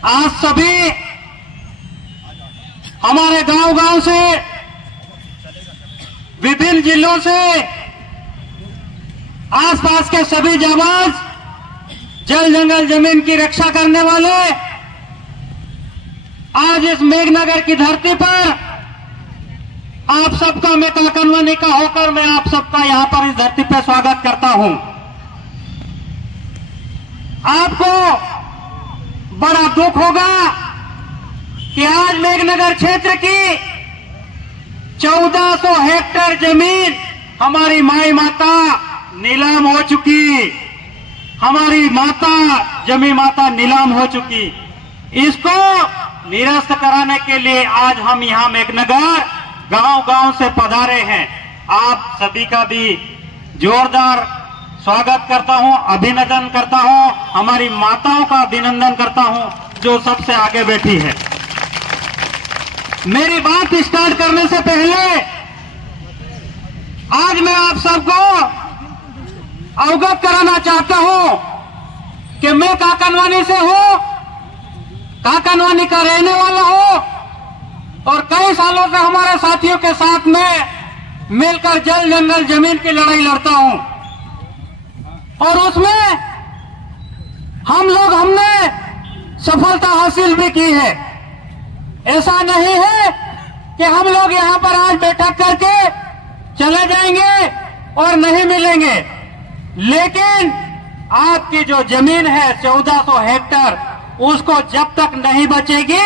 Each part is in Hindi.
आज सभी हमारे गांव-गांव से, विभिन्न जिलों से, आसपास के सभी जाबाज, जल जंगल जमीन की रक्षा करने वाले आज इस मेघनगर की धरती पर आप सबका, मैं काकनवानी का होकर मैं आप सबका यहां पर इस धरती पर स्वागत करता हूं। आपको बड़ा दुख होगा कि आज मेघनगर क्षेत्र की 1400 हेक्टेयर जमीन हमारी माई माता नीलाम हो चुकी, हमारी माता जमी माता नीलाम हो चुकी। इसको निरस्त कराने के लिए आज हम यहां मेघनगर गांव-गांव से पधारे हैं। आप सभी का भी जोरदार स्वागत करता हूं, अभिनंदन करता हूं, हमारी माताओं का अभिनंदन करता हूं जो सबसे आगे बैठी है। मेरी बात स्टार्ट करने से पहले आज मैं आप सबको अवगत कराना चाहता हूं कि मैं काकनवानी से हूं, काकनवानी का रहने वाला हूं और कई सालों से हमारे साथियों के साथ में मिलकर जल जंगल जमीन की लड़ाई लड़ता हूं और उसमें हमने सफलता हासिल भी की है। ऐसा नहीं है कि हम लोग यहां पर आज बैठक करके चले जाएंगे और नहीं मिलेंगे, लेकिन आपकी जो जमीन है 1400 हेक्टेयर, उसको जब तक नहीं बचेगी,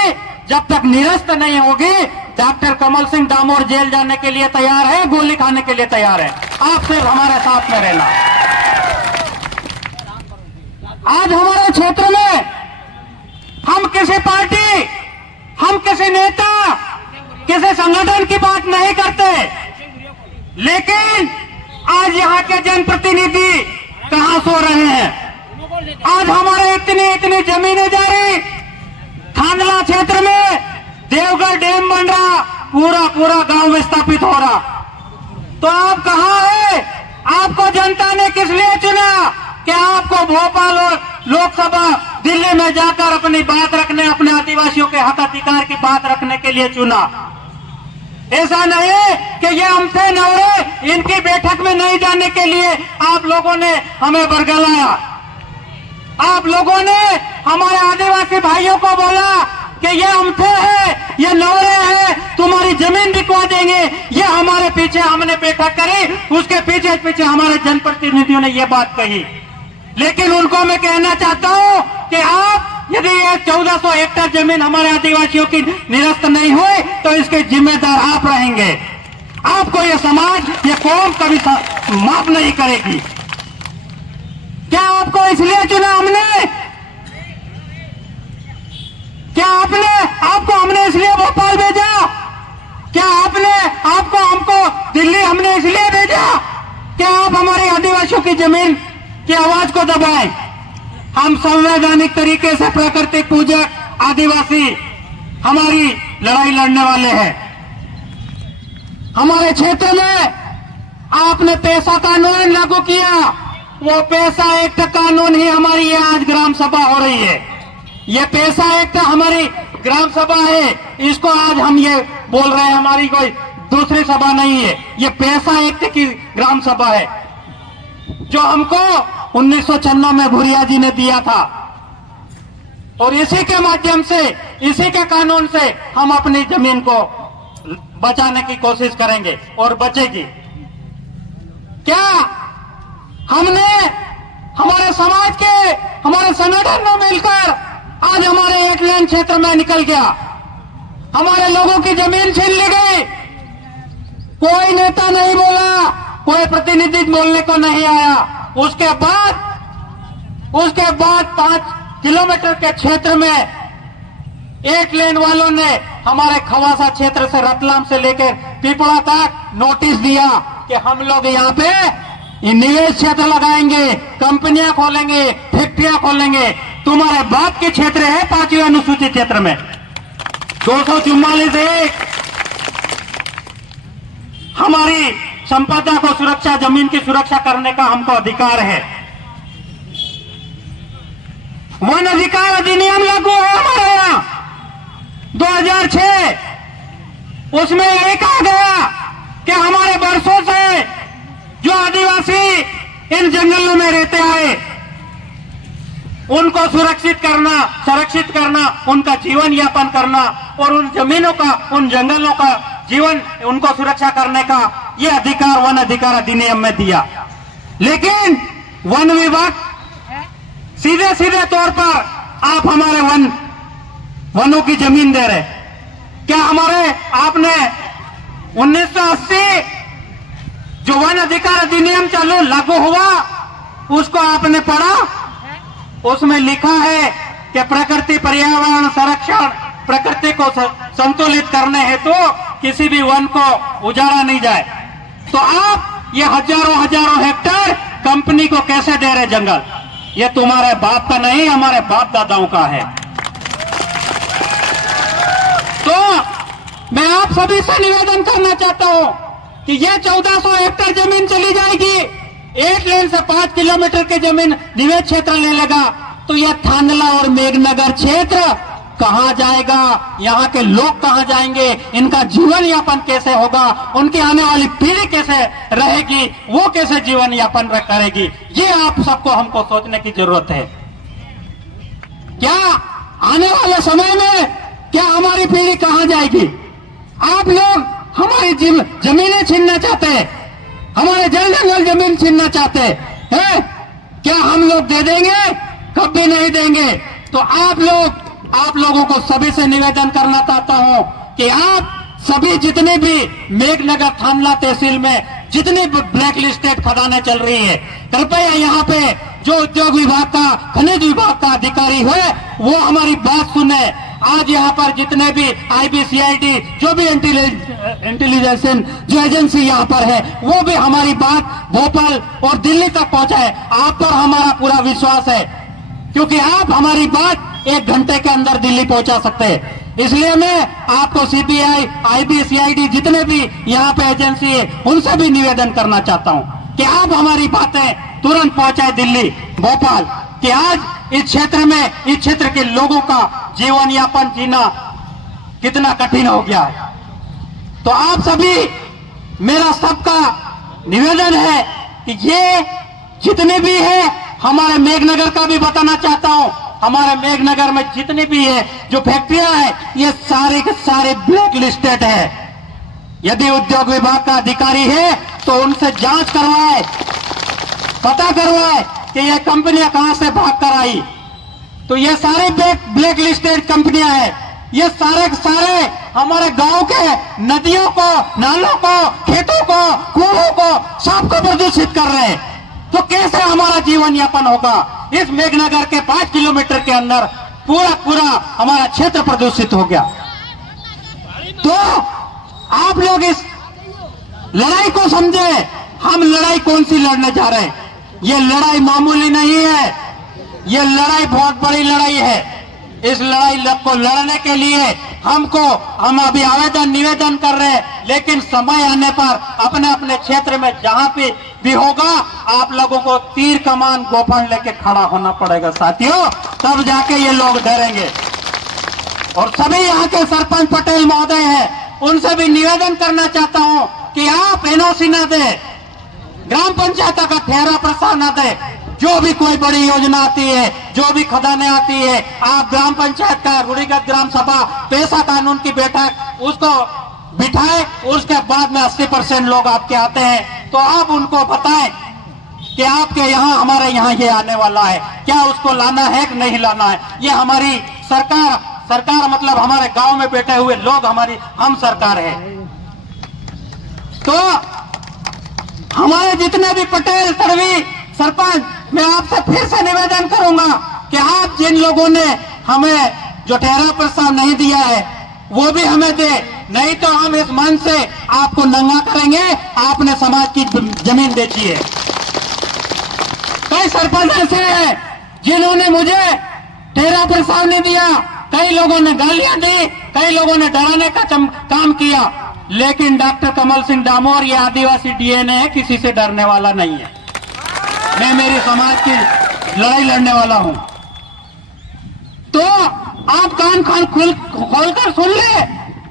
जब तक निरस्त नहीं होगी, डॉक्टर कमल सिंह डामोर जेल जाने के लिए तैयार है, गोली खाने के लिए तैयार है। आप सिर्फ हमारे साथ में रहना। आज हमारे क्षेत्र में हम किसी पार्टी, हम किसी नेता, किसी संगठन की बात नहीं करते, लेकिन आज यहाँ के जनप्रतिनिधि कहां सो रहे हैं? आज हमारे इतनी जमीनें जा रही, थांदला क्षेत्र में देवगढ़ डैम बन रहा, पूरा गांव विस्थापित हो रहा। तो आप कहां है? आपको जनता ने किस लिए चुना? कि आपको भोपाल और लोकसभा दिल्ली में जाकर अपनी बात रखने, अपने आदिवासियों के हक अधिकार की बात रखने के लिए चुना। ऐसा नहीं कि ये हमसे नवरे, इनकी बैठक में नहीं जाने के लिए आप लोगों ने हमें बरगलाया। आप लोगों ने हमारे आदिवासी भाइयों को बोला कि ये हमसे है, ये नवरे हैं, तुम्हारी जमीन बिकवा देंगे। ये हमारे पीछे हमने बैठक करी, उसके पीछे हमारे जनप्रतिनिधियों ने ये बात कही। लेकिन उनको मैं कहना चाहता हूं कि आप, यदि ये 1400 हेक्टेयर जमीन हमारे आदिवासियों की निरस्त नहीं हुई तो इसके जिम्मेदार आप रहेंगे। आपको ये समाज, ये कौम कभी माफ नहीं करेगी। क्या आपको इसलिए चुना हमने? क्या आपको हमने इसलिए भोपाल भेजा? क्या हमको दिल्ली हमने इसलिए भेजा कि आप हमारी आदिवासियों की जमीन की आवाज को दबाएं? हम संवैधानिक तरीके से प्राकृतिक पूजक आदिवासी हमारी लड़ाई लड़ने वाले हैं। हमारे क्षेत्र में आपने पैसा कानून लागू किया, वो पैसा एक्ट कानून ही हमारी ये आज ग्राम सभा हो रही है। ये पैसा एक्ट हमारी ग्राम सभा है, इसको आज हम ये बोल रहे हैं, हमारी कोई दूसरी सभा नहीं है, ये पैसा एक्ट की ग्राम सभा है जो हमको 1996 में भुरिया जी ने दिया था। और इसी के माध्यम से, इसी के कानून से हम अपनी जमीन को बचाने की कोशिश करेंगे और बचेगी। क्या हमने हमारे समाज के, हमारे संगठन में मिलकर आज हमारे एक लेन क्षेत्र में निकल गया, हमारे लोगों की जमीन छीन ली गई, कोई नेता नहीं बोला, कोई प्रतिनिधि बोलने को नहीं आया। उसके बाद 5 किलोमीटर के क्षेत्र में एक लेन वालों ने हमारे खवासा क्षेत्र से, रतलाम से लेकर पिपड़ा तक नोटिस दिया कि हम लोग यहाँ पे निवेश क्षेत्र लगाएंगे, कंपनियां खोलेंगे, फैक्ट्रियां खोलेंगे। तुम्हारे बाप के क्षेत्र है 5वीं अनुसूचित क्षेत्र में 244(1) हमारी संपदा को सुरक्षा, जमीन की सुरक्षा करने का हमको अधिकार है। वन अधिकार अधिनियम लागू है हमारे उसमें यही कहा गया कि हमारे वर्षों से जो आदिवासी इन जंगलों में रहते आए उनको सुरक्षित करना, संरक्षित करना, उनका जीवन यापन करना और उन जमीनों का, उन जंगलों का जीवन, उनको सुरक्षा करने का ये अधिकार वन अधिकार अधिनियम में दिया। लेकिन वन विभाग सीधे सीधे तौर पर आप हमारे वनों की जमीन दे रहे। क्या हमारे आपने 1980 जो वन अधिकार अधिनियम चालू लागू हुआ उसको आपने पढ़ा? उसमें लिखा है कि प्रकृति पर्यावरण संरक्षण, प्रकृति को संतुलित करने हेतु किसी भी वन को उजाड़ा नहीं जाए। तो आप ये हजारों हेक्टेयर कंपनी को कैसे दे रहे जंगल? ये तुम्हारे बाप का नहीं, हमारे बाप दादाओं का है। तो मैं आप सभी से निवेदन करना चाहता हूं कि ये 1400 हेक्टेयर जमीन चली जाएगी, 8 लेन से 5 किलोमीटर की जमीन निवेश क्षेत्र ले लेगा, तो यह थांदला और मेघनगर क्षेत्र कहां जाएगा? यहाँ के लोग कहां जाएंगे? इनका जीवन यापन कैसे होगा? उनकी आने वाली पीढ़ी कैसे रहेगी? वो कैसे जीवन यापन करेगी? ये आप सबको हमको सोचने की जरूरत है। क्या आने वाले समय में क्या हमारी पीढ़ी कहां जाएगी? आप लोग हमारी जमीनें छीनना चाहते हैं, हमारे जल जंगल जमीन छीनना चाहते हैं। क्या हम लोग दे देंगे? कभी नहीं देंगे। तो आप लोगों को सभी से निवेदन करना चाहता हूं कि आप सभी जितने भी मेघनगर थांदला तहसील में जितनी ब्लैक लिस्टेड खदानें चल रही है, कृपया यहाँ पे जो उद्योग विभाग का, खनिज विभाग का अधिकारी है वो हमारी बात सुने। आज यहाँ पर जितने भी IBCID जो भी इंटेलिजेंस जो एजेंसी यहाँ पर है वो भी हमारी बात भोपाल और दिल्ली तक पहुंचाए। आप पर हमारा पूरा विश्वास है क्योंकि आप हमारी बात 1 घंटे के अंदर दिल्ली पहुंचा सकते हैं। इसलिए मैं आपको CBI, IBCID जितने भी यहाँ पे एजेंसी है उनसे भी निवेदन करना चाहता हूँ कि आप हमारी बातें तुरंत पहुंचाए दिल्ली, भोपाल, कि आज इस क्षेत्र में, इस क्षेत्र के लोगों का जीवन यापन जीना कितना कठिन हो गया है। तो आप सभी, मेरा सबका निवेदन है कि ये जितने भी है, हमारे मेघनगर का भी बताना चाहता हूं, हमारे मेघनगर में जितनी भी है जो फैक्ट्रियां है ये सारे के सारे ब्लैक लिस्टेड है। यदि उद्योग विभाग का अधिकारी है तो उनसे जांच करवाए, पता करवाए कि ये कंपनियां कहां से भाग कर आई। तो ये सारे ब्लैक लिस्टेड कंपनियां हैं, ये सारे के सारे हमारे गांव के नदियों को, नालों को, खेतों को, कुओं को, सबको प्रदूषित कर रहे हैं। तो कैसे हमारा जीवन यापन होगा? इस मेघनगर के 5 किलोमीटर के अंदर पूरा हमारा क्षेत्र प्रदूषित हो गया। तो आप लोग इस लड़ाई को समझे। हम लड़ाई कौन सी लड़ने जा रहे हैं? ये लड़ाई मामूली नहीं है, ये लड़ाई बहुत बड़ी लड़ाई है। इस लड़ाई को लड़ने के लिए हम अभी आवेदन निवेदन कर रहे हैं, लेकिन समय आने पर अपने अपने क्षेत्र में जहां भी होगा आप लोगों को तीर कमान गोफन लेके खड़ा होना पड़ेगा साथियों, तब जाके ये लोग डरेंगे। और सभी यहाँ के सरपंच पटेल महोदय हैं, उनसे भी निवेदन करना चाहता हूं कि आप NOC न दे, ग्राम पंचायत का ठहरा प्रस्ताव न दे। जो भी कोई बड़ी योजना आती है, जो भी खदानें आती है, आप ग्राम पंचायत का रूढ़िगत ग्राम सभा पैसा कानून की बैठक उसको बिठाए, उसके बाद में 80% लोग आपके आते हैं तो आप उनको बताएं कि आपके यहाँ, हमारे यहाँ ये आने वाला है, क्या उसको लाना है कि नहीं लाना है। ये हमारी सरकार मतलब हमारे गांव में बैठे हुए लोग हम सरकार है। तो हमारे जितने भी पटेल, तड़वी, सरपंच, मैं आपसे फिर से निवेदन करूंगा कि आप जिन लोगों ने हमें जो ठहरा प्रस्ताव नहीं दिया है वो भी हमें दे, नहीं तो हम इस मंच से आपको नंगा करेंगे। आपने समाज की जमीन बेची है। कई सरपंच ऐसे हैं जिन्होंने मुझे ठहरा प्रस्ताव नहीं दिया, कई लोगों ने गालियां दी, कई लोगों ने डराने का काम किया, लेकिन डॉक्टर कमल सिंह डामोर ये आदिवासी DNA है, किसी से डरने वाला नहीं है। मैं मेरे समाज की लड़ाई लड़ने वाला हूं। तो आप कान खोलकर सुन ले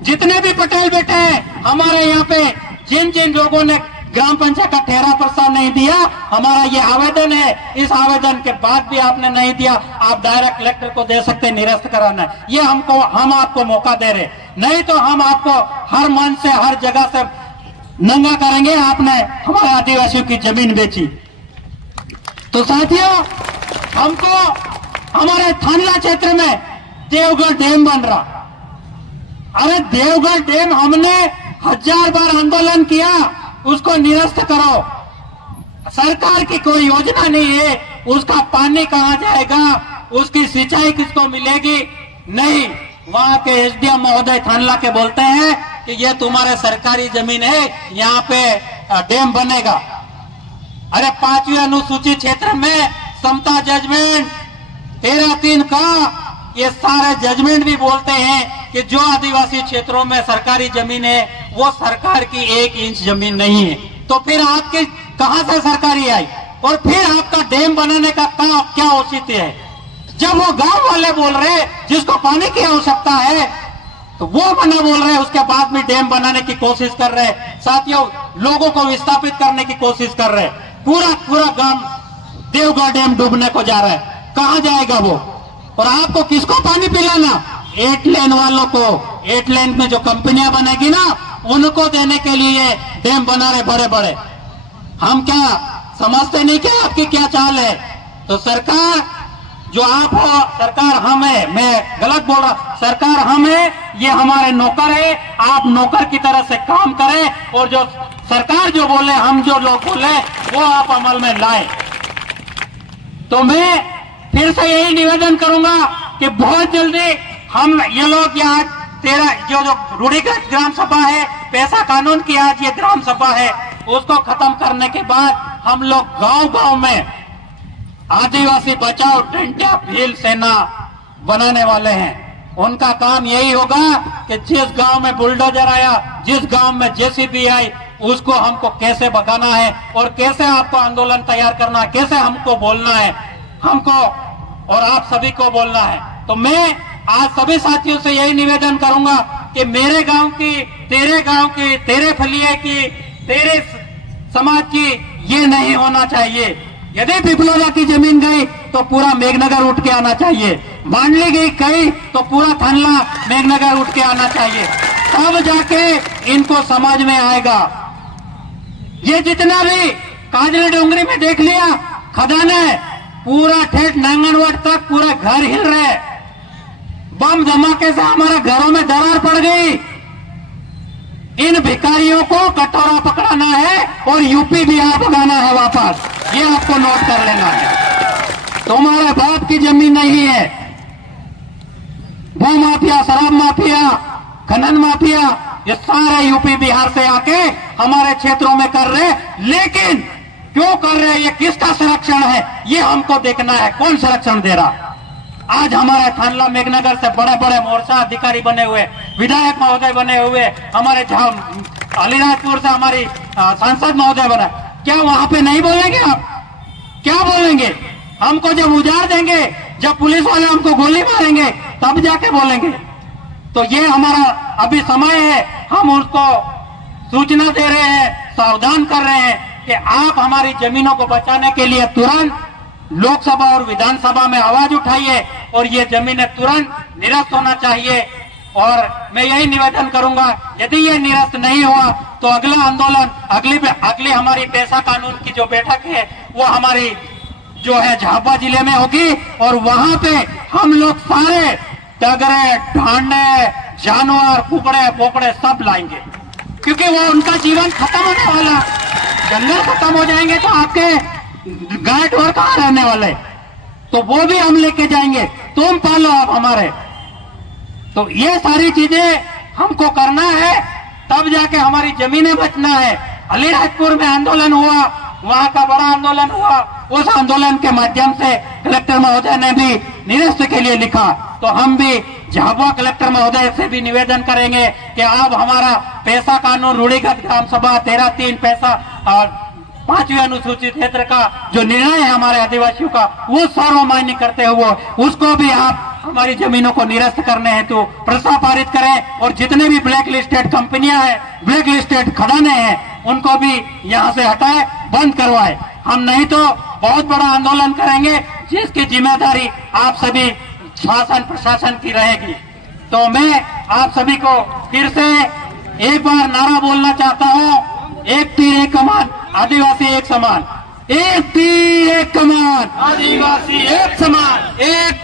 जितने भी पटेल बेटे हैं हमारे यहाँ पे, जिन जिन लोगों ने ग्राम पंचायत का ठहरा प्रस्ताव नहीं दिया, हमारा ये आवेदन है, इस आवेदन के बाद भी आपने नहीं दिया, आप डायरेक्ट कलेक्टर को दे सकते हैं निरस्त कराना। ये हम आपको मौका दे रहे, नहीं तो हम आपको हर मन से हर जगह से नंगा करेंगे। आपने हमारे आदिवासियों की जमीन बेची। तो साथियों, हमको हमारे थानला क्षेत्र में देवगढ़ डैम बन रहा। अरे देवगढ़ डैम हमने 1000 बार आंदोलन किया, उसको निरस्त करो। सरकार की कोई योजना नहीं है, उसका पानी कहां जाएगा, उसकी सिंचाई किसको मिलेगी? नहीं, वहां के एसडीएम महोदय थानला के बोलते हैं कि ये तुम्हारे सरकारी जमीन है, यहाँ पे डैम बनेगा। अरे 5वीं अनुसूचित क्षेत्र में समता जजमेंट 13(3) का ये सारे जजमेंट भी बोलते हैं कि जो आदिवासी क्षेत्रों में सरकारी जमीन है वो सरकार की 1 इंच जमीन नहीं है। तो फिर आपके कहां से सरकारी आई? और फिर आपका डैम बनाने का क्या औचित्य है? जब वो गांव वाले बोल रहे जिसको पानी की आवश्यकता है तो वो मना बोल रहे, उसके बाद में डैम बनाने की कोशिश कर रहे। साथियों, लोगों को विस्थापित करने की कोशिश कर रहे। पूरा गांव देवगढ़ डैम डूबने को जा रहा है। कहां जाएगा वो? और आपको किसको पानी पिलाना? 8 लेन वालों को। 8 लेन में जो कंपनियां बनेगी ना, उनको देने के लिए डैम बना रहे बड़े बड़े। हम क्या समझते नहीं क्या आपकी क्या चाल है? तो सरकार जो आप हो, सरकार हम है, मैं गलत बोल रहा, सरकार हम है, ये हमारे नौकर है। आप नौकर की तरह से काम करें और जो सरकार जो बोले, हम जो लोग बोले, वो आप अमल में लाए। तो मैं फिर से यही निवेदन करूंगा कि बहुत जल्दी हम ये लोग यहाँ 13 जो रूढ़िगत ग्राम सभा है, पैसा कानून की आज ये ग्राम सभा है, उसको खत्म करने के बाद हम लोग गांव-गांव में आदिवासी बचाओ टंट्या भील सेना बनाने वाले हैं। उनका काम यही होगा कि जिस गांव में बुलडोजर आया, जिस गांव में जेसीबी आई, उसको हमको कैसे भगाना है और कैसे आपको आंदोलन तैयार करना है, कैसे हमको बोलना है, हमको और आप सभी को बोलना है। तो मैं आज सभी साथियों से यही निवेदन करूंगा कि मेरे गांव की, तेरे गांव की, तेरे फलिये की, तेरे समाज की ये नहीं होना चाहिए। यदि पिपलोला की जमीन गई तो पूरा मेघनगर उठ के आना चाहिए, मांडली गई कहीं तो पूरा थानला मेघनगर उठ के आना चाहिए, तब जाके इनको समझ में आएगा। ये जितना भी काजली डोंगरी में देख लिया खदान है, पूरा ठेठ नांगनवाड़ तक पूरा घर हिल रहे। बम धमाके से हमारे घरों में दरार पड़ गई। इन भिखारियों को कटोरा पकड़ाना है और यूपी बिहार भगाना है वापस। ये आपको नोट कर लेना है। तुम्हारे बाप की जमीन नहीं है। भू माफिया, शराब माफिया, खनन माफिया, ये सारे यूपी बिहार से आके हमारे क्षेत्रों में कर रहे। लेकिन क्यों कर रहे हैं? ये किसका संरक्षण है? ये हमको देखना है। कौन संरक्षण दे रहा? आज हमारे थानला मेघनगर से बड़े बड़े मोर्चा अधिकारी बने हुए, विधायक महोदय बने हुए, हमारे अलीराजपुर से हमारी सांसद महोदय बना, क्या वहां पे नहीं बोलेंगे? आप क्या बोलेंगे? हमको जब उजाड़ देंगे, जब पुलिस वाले हमको गोली मारेंगे, तब जाके बोलेंगे। तो ये हमारा अभी समय है, हम उसको सूचना दे रहे हैं, सावधान कर रहे हैं कि आप हमारी जमीनों को बचाने के लिए तुरंत लोकसभा और विधानसभा में आवाज उठाइए और ये जमीनें तुरंत निरस्त होना चाहिए। और मैं यही निवेदन करूंगा, यदि ये निरस्त नहीं हुआ तो अगला आंदोलन, अगली हमारी पैसा कानून की जो बैठक है वो हमारी जो है झाबुआ जिले में होगी। और वहां पे हम लोग सारे टगरे, ढांडे, जानवर, कुकड़े पोकड़े सब लाएंगे, क्योंकि वो उनका जीवन खत्म होने वाला। जंगल खत्म हो जाएंगे तो आपके गाय ढोर कहाँ रहने वाले? तो वो भी हम लेके जाएंगे। तुम पालो आप हमारे। तो ये सारी चीजें हमको करना है, तब जाके हमारी जमीनें बचना है। अलीराजपुर में आंदोलन हुआ, वहां का बड़ा आंदोलन हुआ, उस आंदोलन के माध्यम से कलेक्टर महोदय ने भी निरस्त के लिए लिखा। तो हम भी झाबुआ कलेक्टर महोदय से भी निवेदन करेंगे कि आप हमारा पैसा कानून, रूढ़िगत ग्राम सभा 13(3) पैसा और 5वीं अनुसूचित क्षेत्र का जो निर्णय है हमारे आदिवासियों का, वो सर्वमान्य करते हुए उसको भी आप हमारी जमीनों को निरस्त करने हेतु प्रस्ताव पारित करें और जितने भी ब्लैक लिस्टेड कंपनियां हैं, ब्लैक लिस्टेड खदानें हैं, उनको भी यहां से हटाए, बंद करवाए। हम नहीं तो बहुत बड़ा आंदोलन करेंगे जिसकी जिम्मेदारी आप सभी शासन प्रशासन की रहेगी। तो मैं आप सभी को फिर से एक बार नारा बोलना चाहता हूं, एक तीर एक कमान, आदिवासी एक समान। एक तीर एक कमान, आदिवासी एक समान। एक